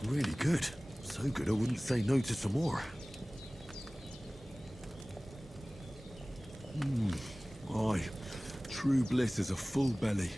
It's really good. So good I wouldn't say no to some more. Aye. True bliss is a full belly.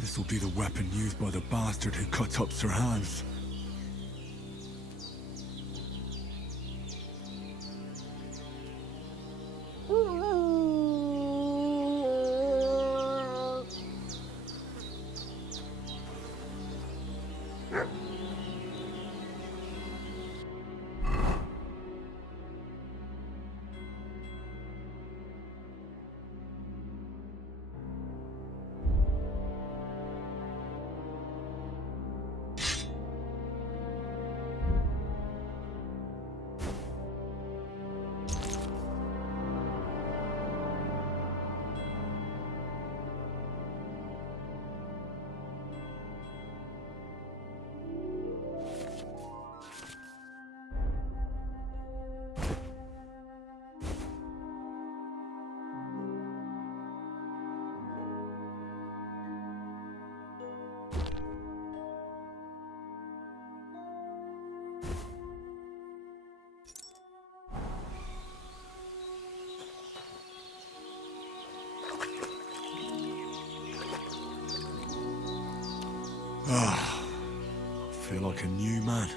This will be the weapon used by the bastard who cut up Sir Hans. I feel like a new man.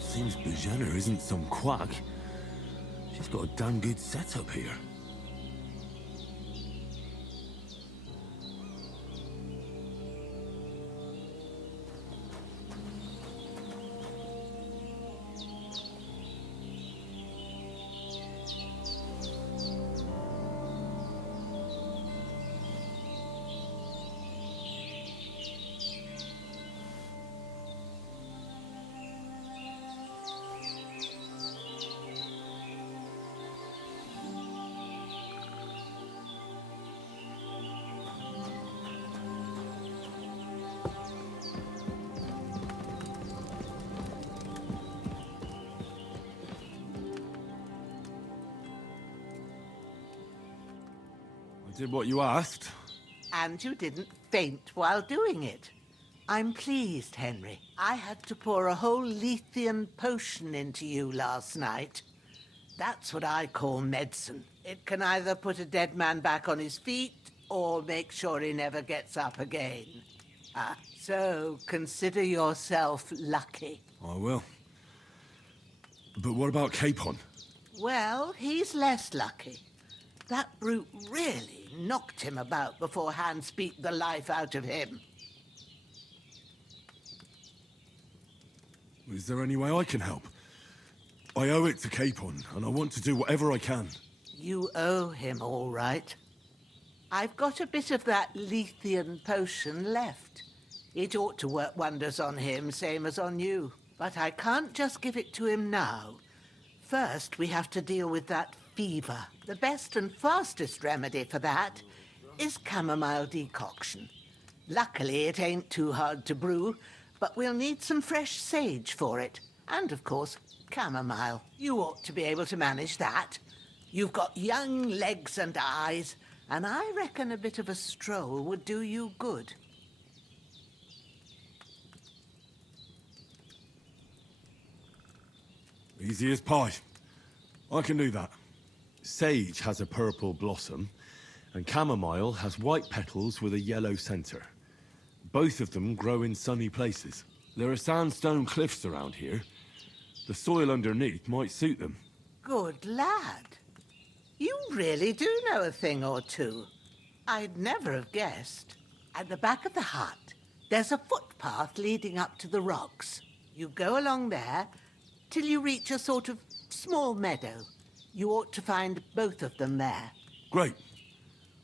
Seems Bujana isn't some quack. She's got a damn good setup here. I did what you asked. And you didn't faint while doing it. I'm pleased, Henry. I had to pour a whole Lethean potion into you last night. That's what I call medicine. It can either put a dead man back on his feet or make sure he never gets up again. So consider yourself lucky. I will. But what about Capon? Well, he's less lucky. That brute really knocked him about before Hans beat the life out of him. Is there any way I can help? I owe it to Capon, and I want to do whatever I can. You owe him, all right. I've got a bit of that Lethean potion left. It ought to work wonders on him, same as on you. But I can't just give it to him now. First, we have to deal with that fever. The best and fastest remedy for that is chamomile decoction. Luckily, it ain't too hard to brew, but we'll need some fresh sage for it. And, of course, chamomile. You ought to be able to manage that. You've got young legs and eyes, and I reckon a bit of a stroll would do you good. Easy as pie. I can do that. Sage has a purple blossom, and chamomile has white petals with a yellow center. Both of them grow in sunny places. There are sandstone cliffs around here. The soil underneath might suit them. Good lad. You really do know a thing or two. I'd never have guessed. At the back of the hut, there's a footpath leading up to the rocks. You go along there till you reach a sort of small meadow. You ought to find both of them there. Great.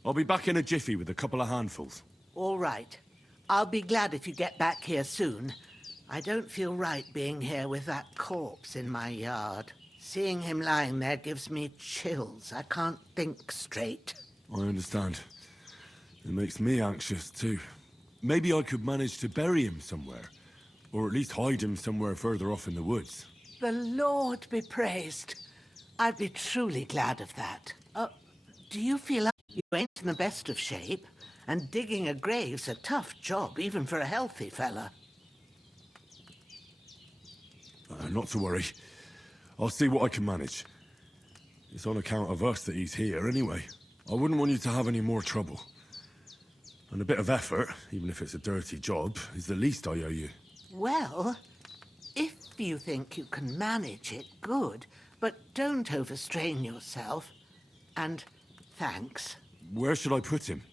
I'll be back in a jiffy with a couple of handfuls. All right. I'll be glad if you get back here soon. I don't feel right being here with that corpse in my yard. Seeing him lying there gives me chills. I can't think straight. I understand. It makes me anxious too. Maybe I could manage to bury him somewhere. Or at least hide him somewhere further off in the woods. The Lord be praised. I'd be truly glad of that. Do you feel like you ain't in the best of shape? And digging a grave's a tough job, even for a healthy fella. Not to worry. I'll see what I can manage. It's on account of us that he's here anyway. I wouldn't want you to have any more trouble. And a bit of effort, even if it's a dirty job, is the least I owe you. Well, if you think you can manage it, good. But don't overstrain yourself. And thanks. Where should I put him?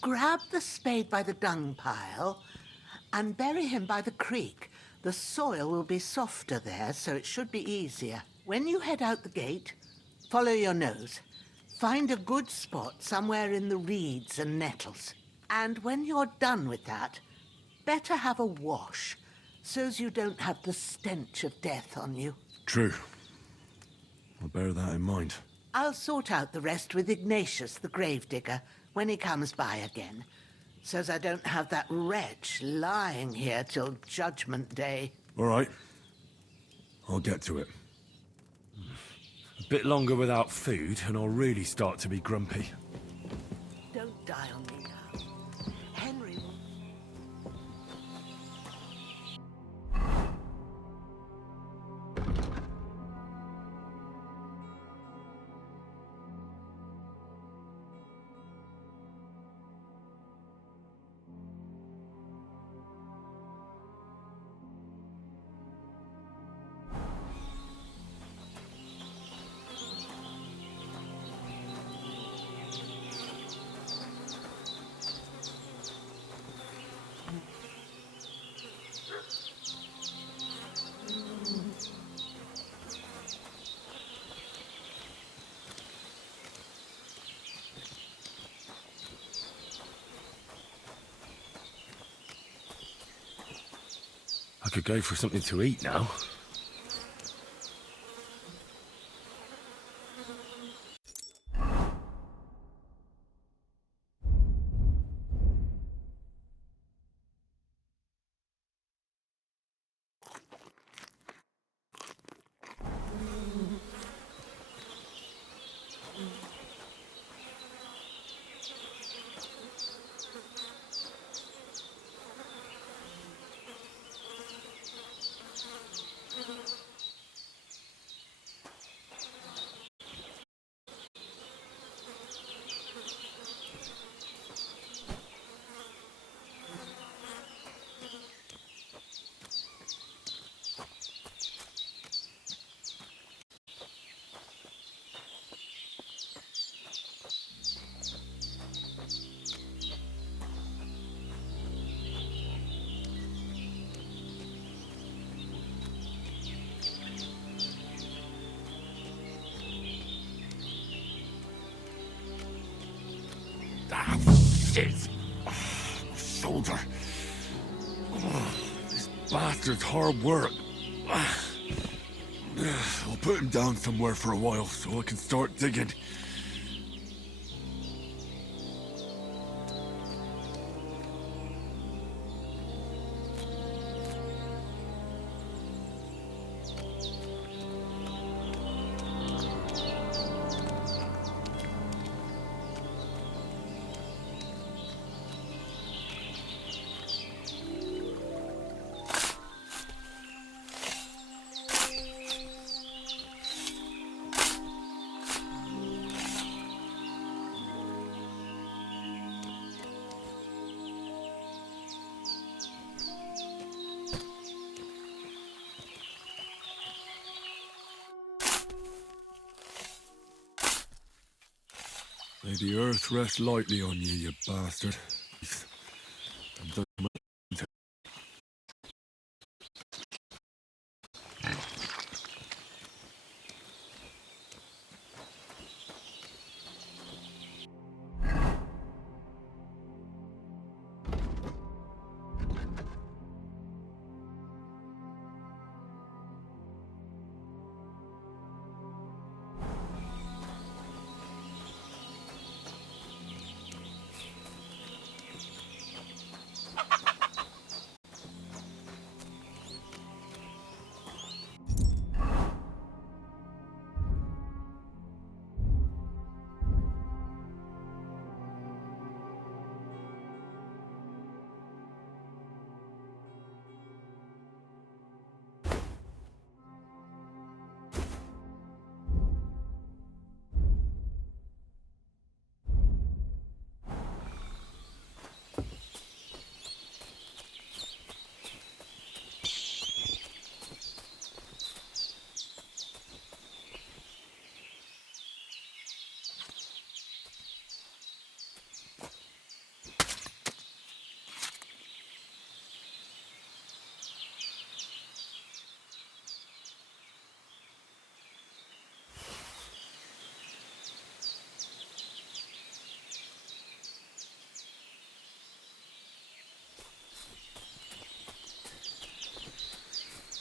Grab the spade by the dung pile and bury him by the creek. The soil will be softer there, so it should be easier. When you head out the gate, follow your nose. Find a good spot somewhere in the reeds and nettles. And when you're done with that, better have a wash, so's you don't have the stench of death on you. True. I'll bear that in mind. I'll sort out the rest with Ignatius, the gravedigger, when he comes by again, so's I don't have that wretch lying here till Judgment Day. All right. I'll get to it. A bit longer without food, and I'll really start to be grumpy. Don't die on me now. Henry will... I could go for something to eat now. Ah, shit! My shoulder. This bastard's hard work. I'll put him down somewhere for a while so I can start digging. May the earth rest lightly on you, you bastard. And the-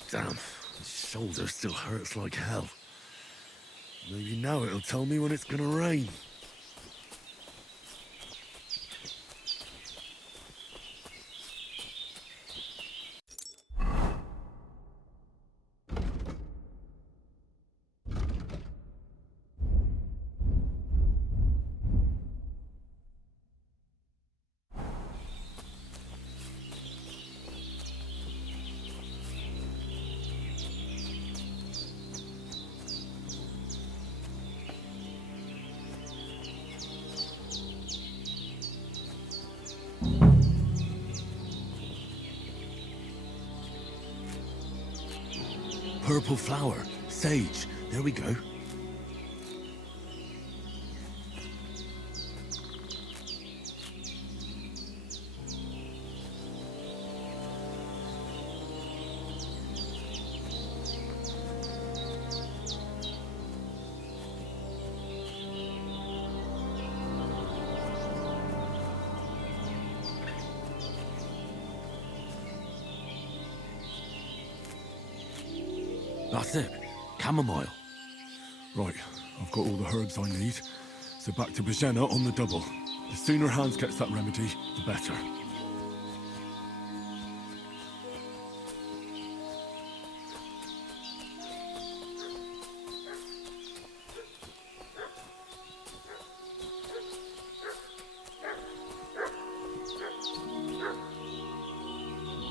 Damn, my shoulder still hurts like hell. Maybe now it'll tell me when it's gonna rain. Purple flower, sage, there we go. That's it. Chamomile. Right, I've got all the herbs I need. So back to Bajena on the double. The sooner Hans gets that remedy, the better.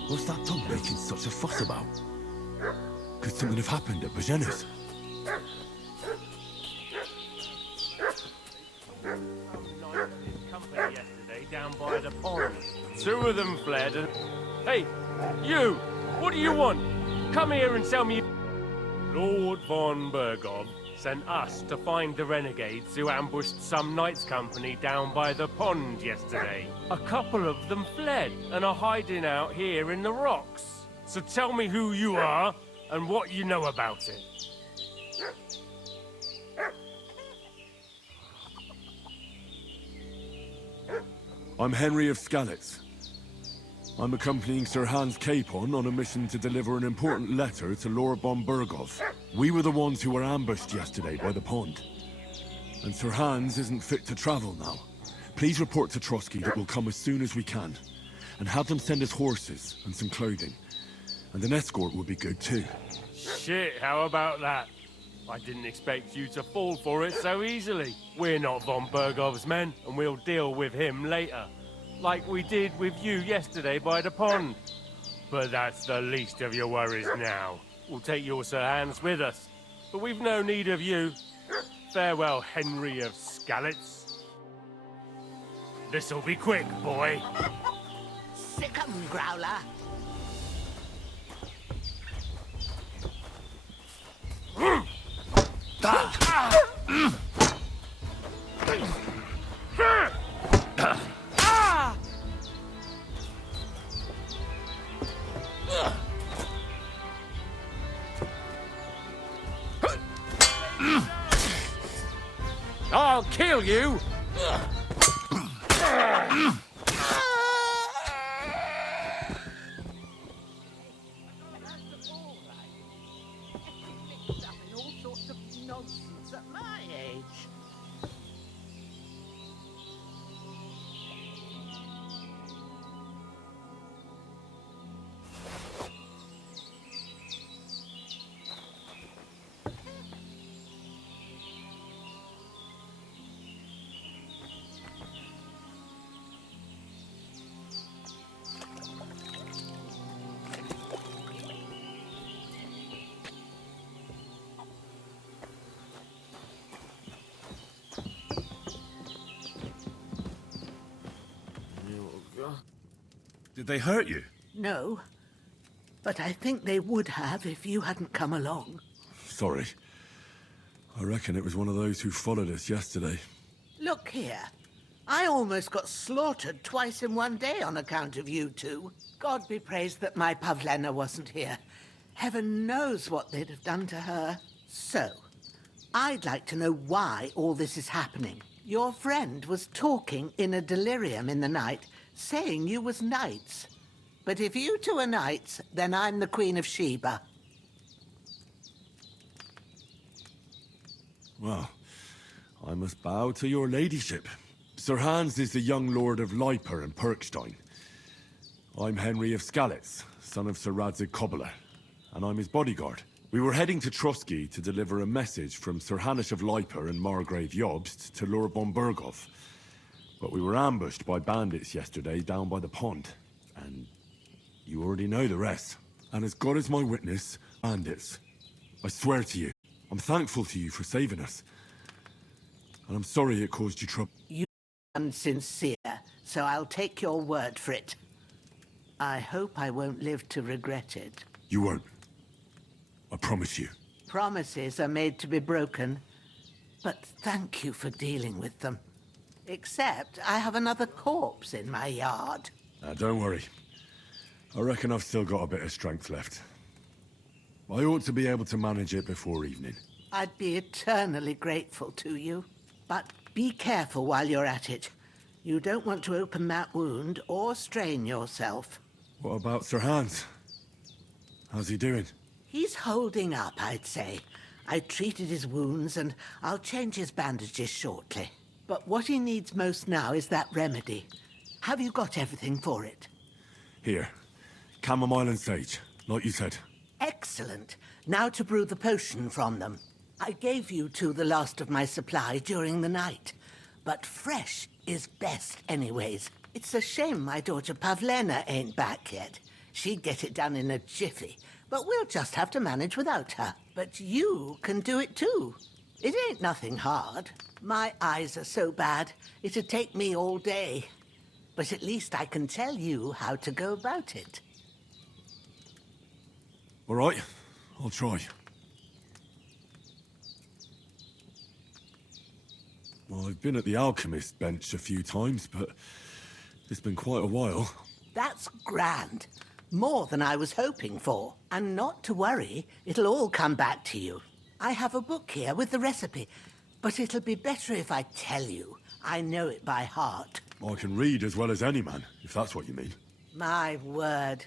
What's that dog making such a fuss about? Could something have happened at Bajena's? Company yesterday down by the pond. Two of them fled and... Hey, you! What do you want? Come here and tell me... Lord von Bergov sent us to find the renegades who ambushed some knights' company down by the pond yesterday. A couple of them fled and are hiding out here in the rocks. So tell me who you are and what you know about it. I'm Henry of Skalitz. I'm accompanying Sir Hans Capon on a mission to deliver an important letter to Lord von Burgov. We were the ones who were ambushed yesterday by the pond. And Sir Hans isn't fit to travel now. Please report to Trotsky that we'll come as soon as we can. And have them send us horses and some clothing. And an escort would be good too. Shit, how about that? I didn't expect you to fall for it so easily. We're not von Burgov's men, and we'll deal with him later. Like we did with you yesterday by the pond. But that's the least of your worries now. We'll take your Sir Hans with us. But we've no need of you. Farewell, Henry of Skalitz. This'll be quick, boy. Sick 'em, Growler. I'll kill you! Mixed up in all sorts of nonsense at my age. Did they hurt you? No, but I think they would have if you hadn't come along. Sorry. I reckon it was one of those who followed us yesterday. Look here. I almost got slaughtered twice in one day on account of you two. God be praised that my Pavlena wasn't here. Heaven knows what they'd have done to her. So, I'd like to know why all this is happening. Your friend was talking in a delirium in the night, saying you was knights. But if you two are knights, then I'm the Queen of Sheba. Well, I must bow to your ladyship. Sir Hans is the young lord of Leiper and Perkstein. I'm Henry of Skalitz, son of Sir Radzig Kobyla, and I'm his bodyguard. We were heading to Trotsky to deliver a message from Sir Hanish of Leiper and Margrave Jobst to Lord von Burgov. But we were ambushed by bandits yesterday down by the pond. And you already know the rest. And as God is my witness, bandits. I swear to you, I'm thankful to you for saving us. And I'm sorry it caused you trouble. You are sincere, so I'll take your word for it. I hope I won't live to regret it. You won't. I promise you. Promises are made to be broken, but thank you for dealing with them. Except I have another corpse in my yard. Now, don't worry. I reckon I've still got a bit of strength left. I ought to be able to manage it before evening. I'd be eternally grateful to you. But be careful while you're at it. You don't want to open that wound or strain yourself. What about Sir Hans? How's he doing? He's holding up, I'd say. I treated his wounds and I'll change his bandages shortly. But what he needs most now is that remedy. Have you got everything for it? Here. Chamomile and sage, like you said. Excellent. Now to brew the potion from them. I gave you two the last of my supply during the night. But fresh is best anyways. It's a shame my daughter Pavlena ain't back yet. She'd get it done in a jiffy. But we'll just have to manage without her. But you can do it too. It ain't nothing hard. My eyes are so bad, it'd take me all day. But at least I can tell you how to go about it. All right, I'll try. Well, I've been at the alchemist bench a few times, but it's been quite a while. That's grand. More than I was hoping for. And not to worry, it'll all come back to you. I have a book here with the recipe, but it'll be better if I tell you. I know it by heart. I can read as well as any man, if that's what you mean. My word.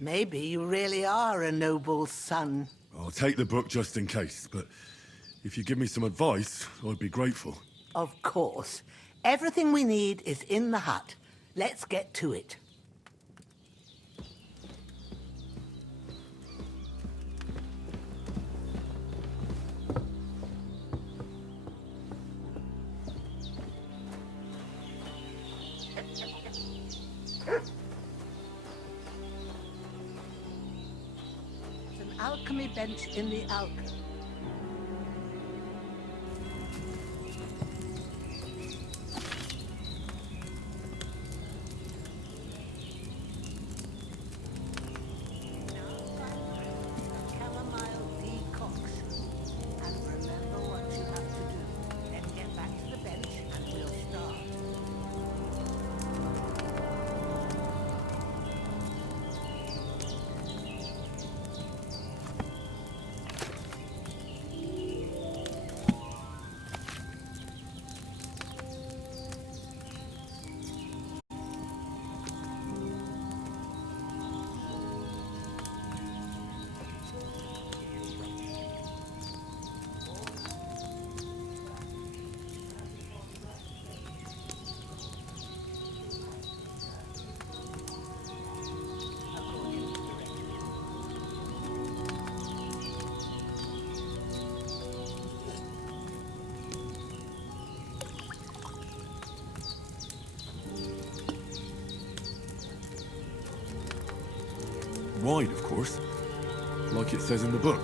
Maybe you really are a noble's son. I'll take the book just in case, but if you give me some advice, I'd be grateful. Of course. Everything we need is in the hut. Let's get to it. There's an alchemy bench in the alcove. Chamomile decoction. And remember what you have to do. Then get back to the bench and we'll start. According to directions. Wine, of course. Like it says in the book.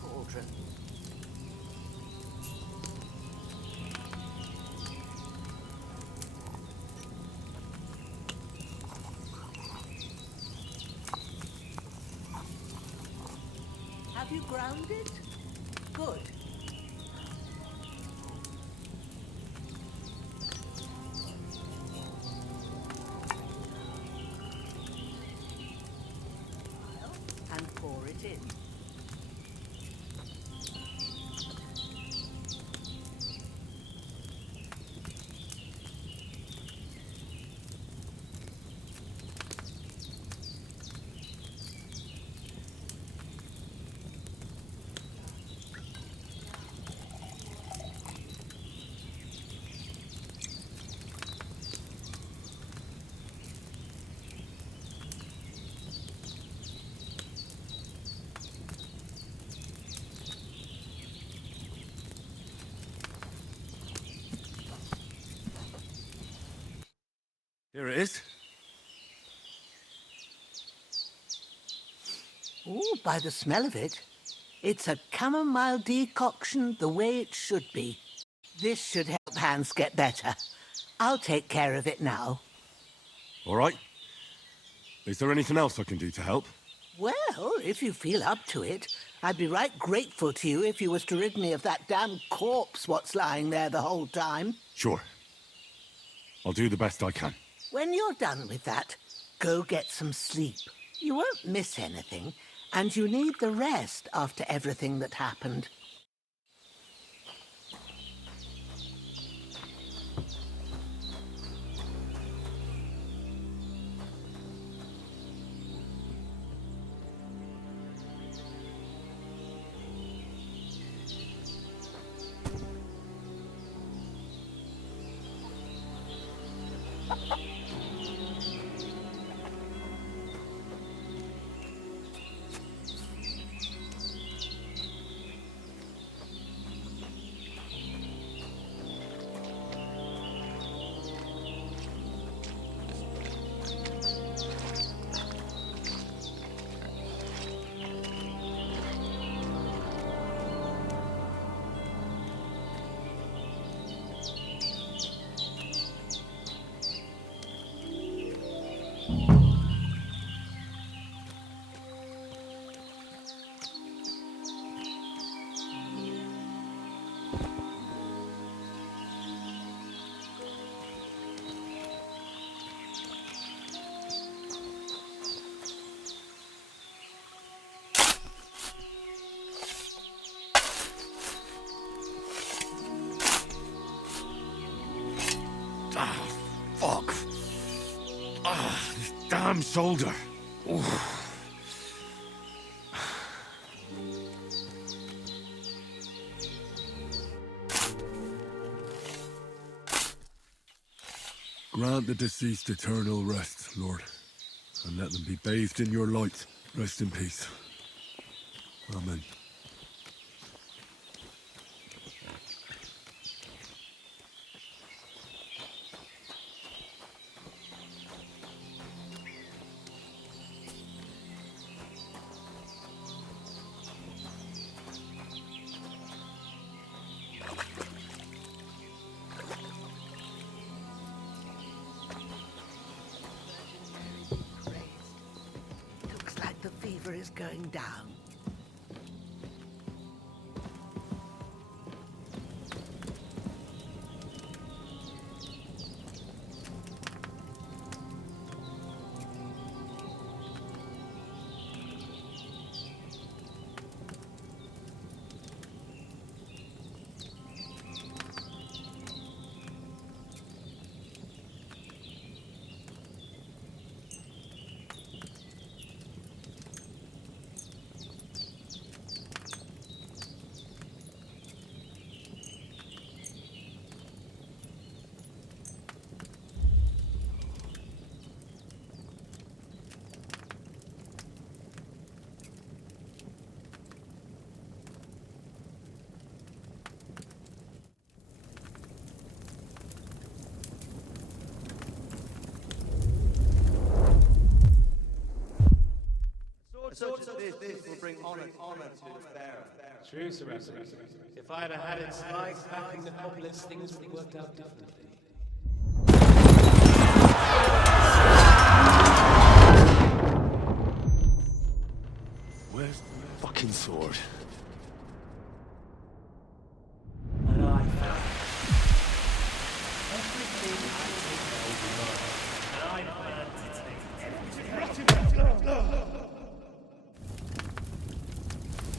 Cauldron. Have you ground it? Good. Here it is. Oh, by the smell of it, it's a chamomile decoction the way it should be. This should help Hans get better. I'll take care of it now. All right. Is there anything else I can do to help? Well, if you feel up to it, I'd be right grateful to you if you was to rid me of that damn corpse what's lying there the whole time. Sure. I'll do the best I can. When you're done with that, go get some sleep. You won't miss anything, and you need the rest after everything that happened. Ah, fuck. Ah, this damn shoulder. Oof. Grant the deceased eternal rest, Lord, and let them be bathed in your light. Rest in peace. Amen. Looks like the fever is going down. Such as this will bring honor to its bearer. True, Sir Anthony. If I'd have had its life back in the populace, things would have worked out differently. Where's the fucking sword? And I found everything I take overnight. And I plan to take everything.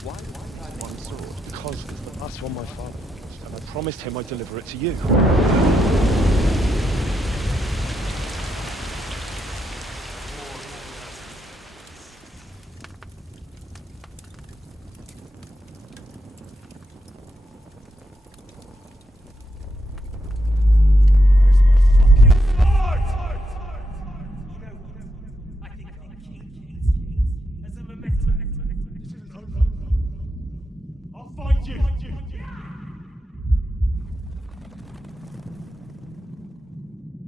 Why one sword? Because that's what my father was, and I promised him I'd deliver it to you.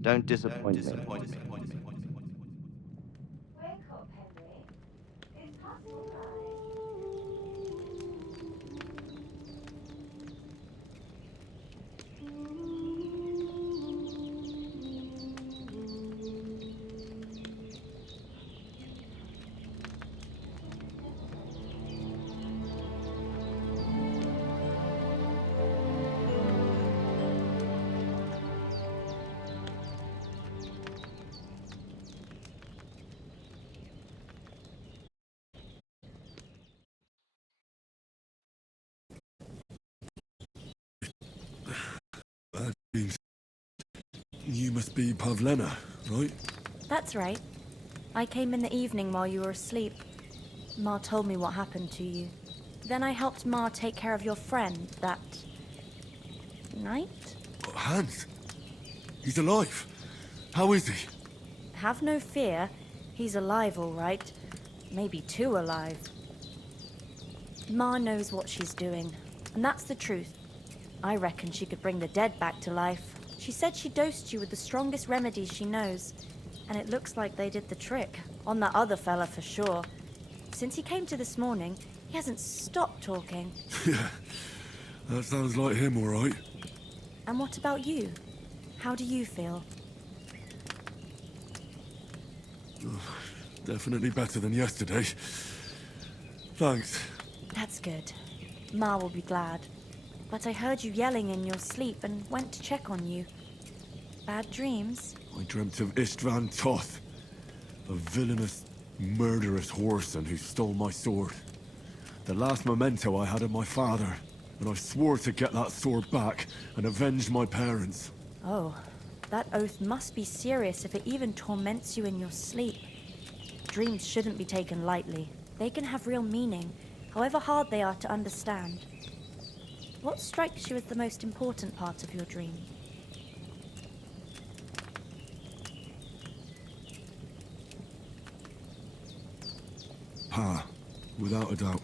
Don't disappoint me. Wake up, Henry. It's past midnight. That means you must be Pavlena, right? That's right. I came in the evening while you were asleep. Ma told me what happened to you. Then I helped Ma take care of your friend that night? Hans? He's alive. How is he? Have no fear. He's alive, all right. Maybe too alive. Ma knows what she's doing, and that's the truth. I reckon she could bring the dead back to life. She said she dosed you with the strongest remedies she knows, and it looks like they did the trick. On that other fella for sure. Since he came to this morning, he hasn't stopped talking. Yeah, that sounds like him, all right. And what about you? How do you feel? Definitely better than yesterday. Thanks. That's good. Ma will be glad. But I heard you yelling in your sleep and went to check on you. Bad dreams? I dreamt of Istvan Toth, a villainous, murderous whoreson who stole my sword. The last memento I had of my father, and I swore to get that sword back and avenge my parents. Oh, that oath must be serious if it even torments you in your sleep. Dreams shouldn't be taken lightly. They can have real meaning, however hard they are to understand. What strikes you as the most important part of your dream? Pa, without a doubt.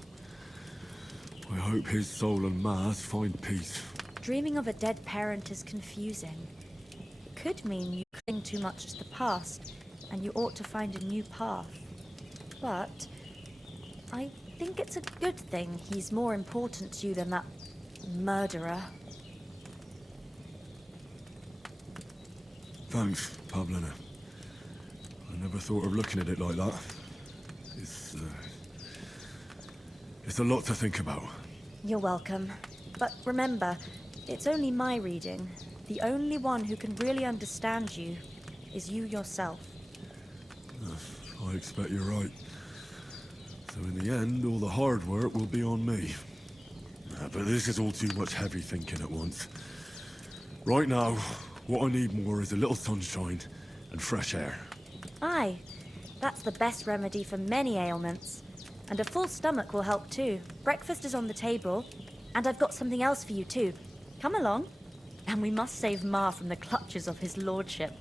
I hope his soul and Ma's find peace. Dreaming of a dead parent is confusing. It could mean you cling too much to the past, and you ought to find a new path. But I think it's a good thing he's more important to you than that murderer. Thanks, Pavlena. I never thought of looking at it like that. It's a lot to think about. You're welcome. But remember, it's only my reading. The only one who can really understand you is you yourself. I expect you're right. So in the end, all the hard work will be on me. But this is all too much heavy thinking at once. Right now, what I need more is a little sunshine and fresh air. Aye, that's the best remedy for many ailments. And a full stomach will help too. Breakfast is on the table, and I've got something else for you too. Come along. And we must save Ma from the clutches of his lordship.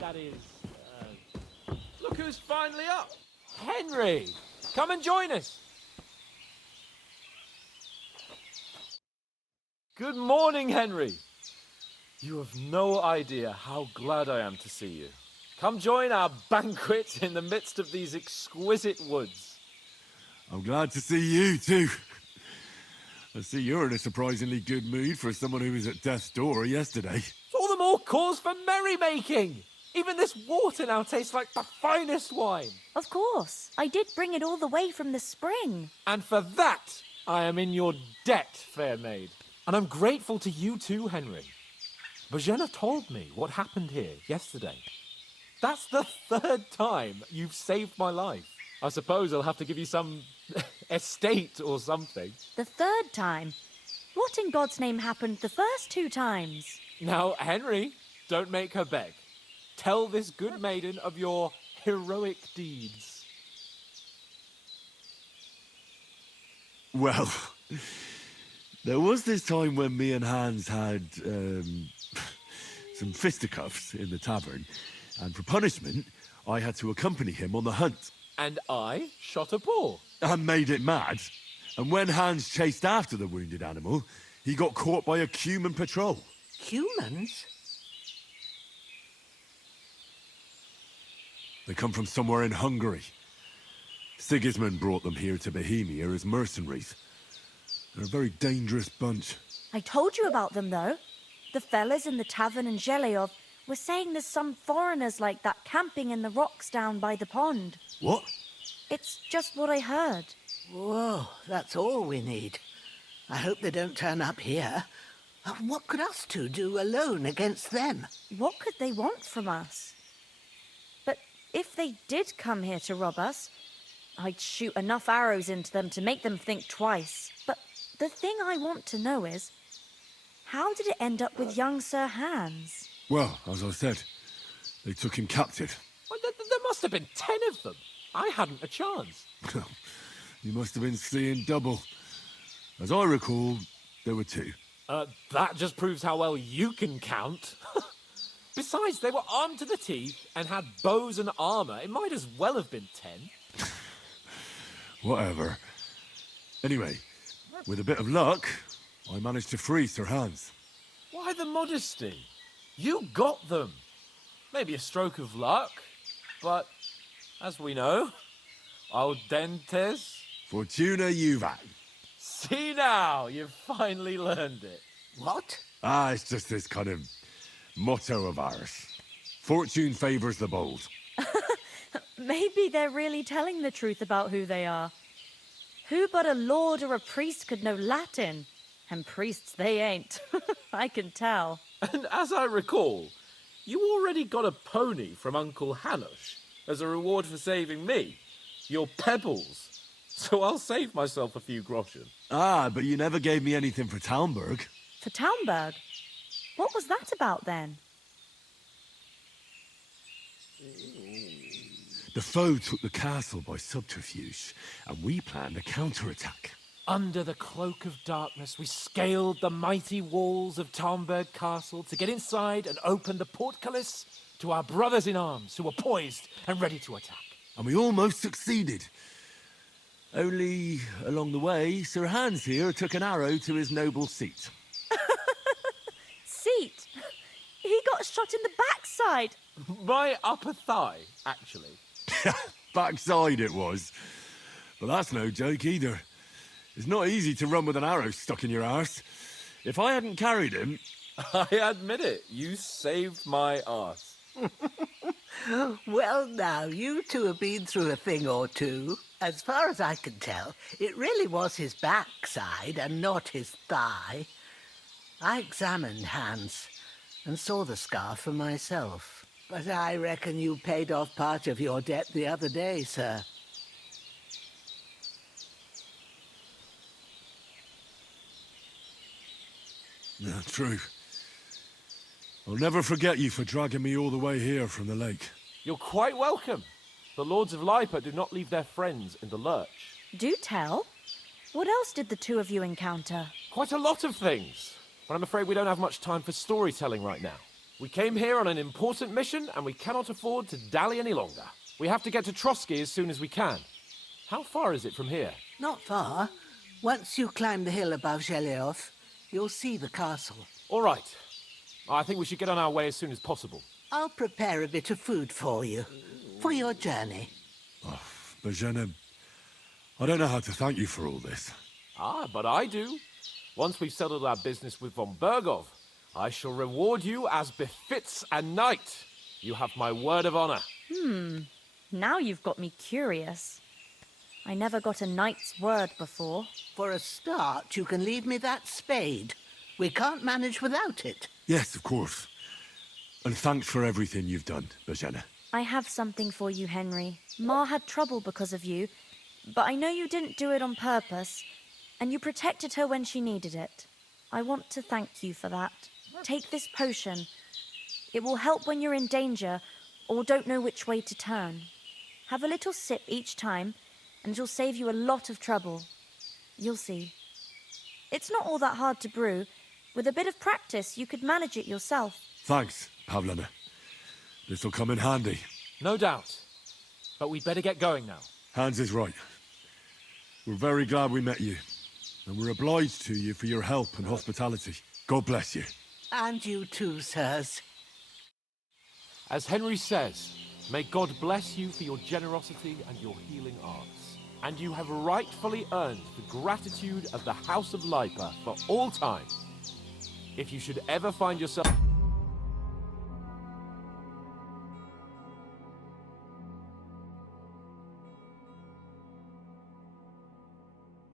That is, look who's finally up. Henry, come and join us. Good morning, Henry. You have no idea how glad I am to see you. Come join our banquet in the midst of these exquisite woods. I'm glad to see you, too. I see you're in a surprisingly good mood for someone who was at death's door yesterday. It's all the more cause for merrymaking. Even this water now tastes like the finest wine. Of course. I did bring it all the way from the spring. And for that, I am in your debt, fair maid. And I'm grateful to you too, Henry. Bojena told me what happened here yesterday. That's the third time you've saved my life. I suppose I'll have to give you some estate or something. The third time? What in God's name happened the first 2 times? Now, Henry, don't make her beg. Tell this good maiden of your heroic deeds. Well, there was this time when me and Hans had some fisticuffs in the tavern, and for punishment, I had to accompany him on the hunt. And I shot a boar. And made it mad. And when Hans chased after the wounded animal, he got caught by a human patrol. Humans? They come from somewhere in Hungary. Sigismund brought them here to Bohemia as mercenaries. They're a very dangerous bunch. I told you about them, though. The fellas in the tavern in Zheleov were saying there's some foreigners like that camping in the rocks down by the pond. What? It's just what I heard. Whoa, that's all we need. I hope they don't turn up here. What could us two do alone against them? What could they want from us? But if they did come here to rob us, I'd shoot enough arrows into them to make them think twice. But the thing I want to know is, how did it end up with young Sir Hans? Well, as I said, they took him captive. Well, there must have been 10 of them. I hadn't a chance. You must have been seeing double. As I recall, there were 2. That just proves how well you can count. Besides, they were armed to the teeth and had bows and armor. It might as well have been 10. Whatever. Anyway, with a bit of luck, I managed to free Sir Hans. Why the modesty? You got them. Maybe a stroke of luck, but as we know, audentes. Fortuna juvat. See now, you've finally learned it. What? It's just this kind of motto of ours. Fortune favors the bold. Maybe they're really telling the truth about who they are. Who but a lord or a priest could know Latin? And priests they ain't. I can tell. And as I recall, you already got a pony from Uncle Hanush as a reward for saving me. Your pebbles. So I'll save myself a few groschen. But you never gave me anything for Talmberg. For Talmberg? What was that about then? The foe took the castle by subterfuge, and we planned a counterattack. Under the cloak of darkness, we scaled the mighty walls of Talmberg Castle to get inside and open the portcullis to our brothers in arms who were poised and ready to attack. And we almost succeeded. Only, along the way, Sir Hans here took an arrow to his noble seat. Seat? He got shot in the backside. My upper thigh, actually. Backside it was. But that's no joke either. It's not easy to run with an arrow stuck in your arse. If I hadn't carried him... I admit it, you saved my arse. Well, now, you two have been through a thing or two. As far as I can tell, it really was his backside and not his thigh. I examined Hans and saw the scar for myself. But I reckon you paid off part of your debt the other day, sir. Yeah, true. I'll never forget you for dragging me all the way here from the lake. You're quite welcome. The Lords of Lipa do not leave their friends in the lurch. Do tell. What else did the 2 of you encounter? Quite a lot of things. But I'm afraid we don't have much time for storytelling right now. We came here on an important mission, and we cannot afford to dally any longer. We have to get to Trotsky as soon as we can. How far is it from here? Not far. Once you climb the hill above Zhelioth, you'll see the castle. All right. I think we should get on our way as soon as possible. I'll prepare a bit of food for you, for your journey. Bozhena, I don't know how to thank you for all this. Ah, but I do. Once we've settled our business with von Bergov, I shall reward you as befits a knight. You have my word of honor. Now you've got me curious. I never got a knight's word before. For a start, you can leave me that spade. We can't manage without it. Yes, of course. And thanks for everything you've done, Bozhena. I have something for you, Henry. Ma had trouble because of you, but I know you didn't do it on purpose, and you protected her when she needed it. I want to thank you for that. Take this potion. It will help when you're in danger or don't know which way to turn. Have a little sip each time, and it'll save you a lot of trouble. You'll see. It's not all that hard to brew. With a bit of practice, you could manage it yourself. Thanks, Pavlena. This'll come in handy. No doubt. But we'd better get going now. Hans is right. We're very glad we met you. And we're obliged to you for your help and hospitality. God bless you. And you too, sirs. As Henry says, may God bless you for your generosity and your healing arts. And you have rightfully earned the gratitude of the House of Lipa for all time. If you should ever find yourself...